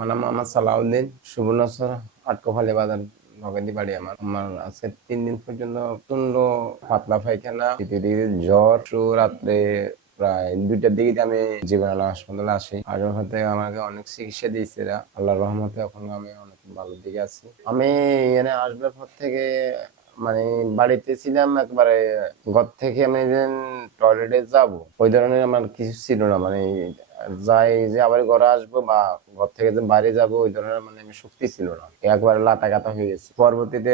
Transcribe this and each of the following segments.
আমার আটকোফালি বাজার বাড়ি আমার। আমার আজকে তিন দিন পর্যন্ত প্রচণ্ড পাতলা পায়খানা জ্বর রাত্রে প্রায় দুইটার দিকে আমি জীবন আলো হাসপাতালে আসি। থেকে আমাকে অনেক চিকিৎসা দিয়েছে এরা। আল্লাহর রহমতে এখন আমি অনেক ভালো দিকে আছি। আমি এখানে আসবার পর থেকে মানে বাড়িতে ছিলাম একবারে, ঘর থেকে আমি টয়লেটে যাব। ওই ধরনের আমার কিছু ছিল না মানে যাই যে আবার ঘরে আসব বা ঘর থেকে যে বাইরে যাব, ওই ধরনের মানে আমি শক্তি ছিল না। একবারে লাতা কাতা হয়ে গেছে। পরবর্তীতে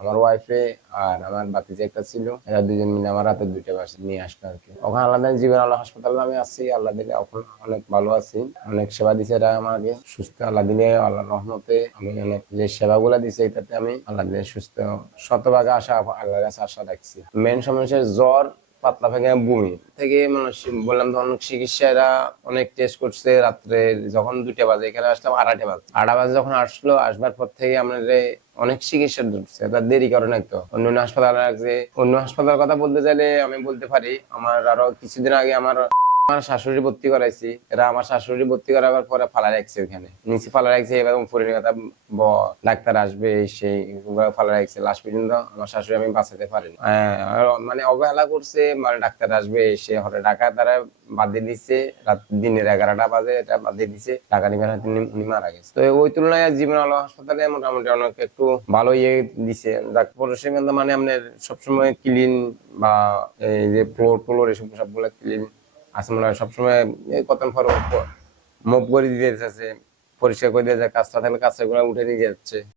আমার ওয়াইফে আর আমার বাতি যে একটা ছিল, এরা দুজন মিলে আমার রাতে দুইটা বাসে নিয়ে আসলো আর কি। ওখানে আলাদা জীবন আল্লাহ হাসপাতালে আমি আছি, আল্লাহ দিলে এখন অনেক ভালো আছি। অনেক সেবা দিছে এরা আমাকে, সুস্থ। আল্লাহ দিলে আল্লাহ রহমতে আমি অনেক যে সেবাগুলো দিছে এটাতে আমি আল্লাহ দিলে সুস্থ। শতভাগে আশা, আল্লাহর কাছে আশা রাখছি। মেন সমস্যা জ্বর পাতলা পায়খানা বমি। থেকে মানুষ বললাম তো অনেক চিকিৎসা এরা অনেক টেস্ট করছে রাত্রে, যখন দুটা বাজে, এখানে আসলাম আড়াটে বাজে। আড়া বাজে যখন আসলো, আসবার পর থেকে আমাদের অনেক চিকিৎসা ঢুকছে। তার দেরি কারণে তো। অন্য হাসপাতাল রাখছে অন্য হাসপাতাল কথা বলতে চাইলে আমি বলতে পারি, আমার আরও কিছুদিন আগে আমার আমার শাশুড়ি ভর্তি করাইছি, এরা আমার শাশুড়ি ভর্তি করাবার পরে ফালা রাখছে ওখানে নিচে ফালা রাখছে, এবার উপরে কথা ব- ডাক্তার আসবে সেই ফালা রাখছে। লাস্ট পর্যন্ত আমার শাশুড়ি আমি বাঁচাতে পারিনি। মানে অবহেলা করছে মানে ডাক্তার আসবে সে হলে টাকা তারা বাদ দিচ্ছে, রাত দিনের এগারোটা বাজে এটা বাদ দিচ্ছে, টাকা নিবার হাতে উনি- মারা গেছে। তো ওই তুলনায় জীবন আলো হাসপাতালে মোটামুটি অনেক একটু ভালো ইয়ে দিছে। মানে আপনার সবসময় ক্লিন বা এই যে ফ্লোর ফ্লোর এসব সবগুলো ক্লিন হয় সবসময় কতন কত ফর মুভ করে দিয়ে যাচ্ছে, পরিষ্কার করে দিয়ে যায় কাজটা থাকলে কাজটা উঠে নিয়ে যাচ্ছে।